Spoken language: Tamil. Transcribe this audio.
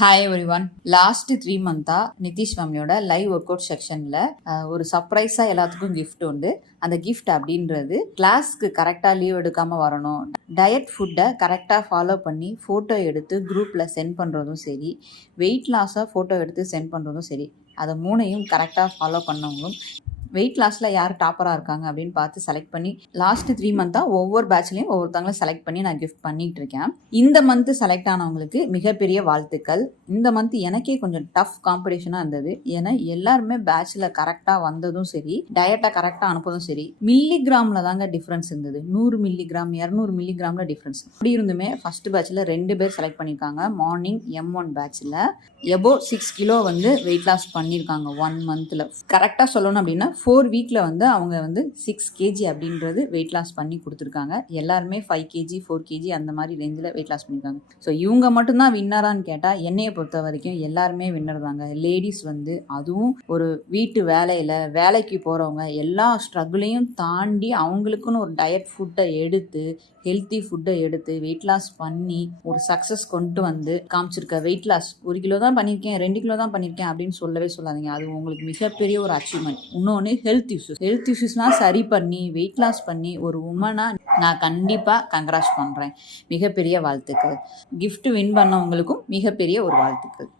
Hi everyone. லாஸ்ட் 3 மந்த்தா நிதிஷ் ஃபேமிலியோட லைவ் ஒர்க் அவுட் செக்ஷன்ல ஒரு சர்ப்ரைஸா எல்லாத்துக்கும் கிஃப்ட் உண்டு. அந்த கிஃப்ட் அப்படின்றது கிளாஸ்க்கு கரெக்டாக லீவ் எடுக்காம வரணும், டயட் ஃபுட்டை கரெக்டாக ஃபாலோ பண்ணி ஃபோட்டோ எடுத்து குரூப்பில் சென்ட் பண்ணுறதும் சரி, வெயிட் லாஸாக ஃபோட்டோ எடுத்து சென்ட் பண்ணுறதும் சரி, அதை மூணையும் கரெக்டாக ஃபாலோ பண்ணவங்களும் வெயிட் லாஸில் யார் டாப்பராக இருக்காங்க அப்படின்னு பார்த்து செலக்ட் பண்ணி லாஸ்ட் 3 மந்த்தாக ஒவ்வொரு பேட்ச்லையும் ஒவ்வொருத்தவங்களும் செலக்ட் பண்ணி நான் கிஃப்ட் பண்ணிட்டு இருக்கேன். இந்த மந்த்து செலக்ட் ஆனவங்களுக்கு மிகப்பெரிய வாழ்த்துக்கள். இந்த மந்த் எனக்கே கொஞ்சம் டஃப் காம்படிஷனாக இருந்தது. ஏன்னா எல்லாருமே பேட்சில் கரெக்டாக வந்ததும் சரி, டயட்டை கரெக்டாக அனுப்பதும் சரி, மில்லிகிராமில் தாங்க டிஃப்ரென்ஸ் இருந்தது. 100 மில்லிகிராம் 200 மில்லிகிராமில் டிஃப்ரென்ஸ். அப்படி இருந்துமே ஃபர்ஸ்ட் பேட்சில் 2 பேர் செலக்ட் பண்ணியிருக்காங்க. மார்னிங் M1 பேட்சில் எபோ 6 கிலோ வந்து வெயிட் லாஸ் பண்ணியிருக்காங்க 1 மந்த்தில். கரெக்டாக சொல்லணும் அப்படின்னா 4 வீக்கில் வந்து அவங்க வந்து 6 கேஜி அப்படின்றது வெயிட் லாஸ் பண்ணி கொடுத்துருக்காங்க. எல்லாருமே 5 கேஜி 4 கேஜி அந்த மாதிரி ரேஞ்சில் வெயிட் லாஸ் பண்ணியிருக்காங்க. ஸோ இவங்க மட்டும்தான் வின்னரான்னு கேட்டால் என்னையை பொறுத்த வரைக்கும் எல்லாருமே வின்னர் தாங்க. லேடிஸ் வந்து அதுவும் ஒரு வீட்டு வேலைக்கு போகிறவங்க எல்லா ஸ்ட்ரகிளையும் தாண்டி அவங்களுக்குன்னு ஒரு டயட் ஃபுட்டை எடுத்து ஹெல்த்தி ஃபுட்டை எடுத்து வெயிட் லாஸ் பண்ணி ஒரு சக்ஸஸ் கொண்டு வந்து காமிச்சிருக்க. வெயிட் லாஸ் 1 கிலோ தான் பண்ணியிருக்கேன், 2 கிலோ தான் பண்ணியிருக்கேன் அப்படின்னு சொல்லவே சொல்லாதீங்க. அது உங்களுக்கு மிகப்பெரிய ஒரு அச்சீவ்மெண்ட். இன்னொன்று ஹெல்த் இஷ்யூஸ்லாம் சரி பண்ணி வெயிட் லாஸ் பண்ணி ஒரு உமனாக நான் கண்டிப்பாக கங்க்ராட்ஸ் பண்ணுறேன். மிகப்பெரிய வாழ்த்துக்கள். கிஃப்ட் வின் பண்ணவங்களுக்கும் மிகப்பெரிய ஒரு வாழ்த்துக்கள்.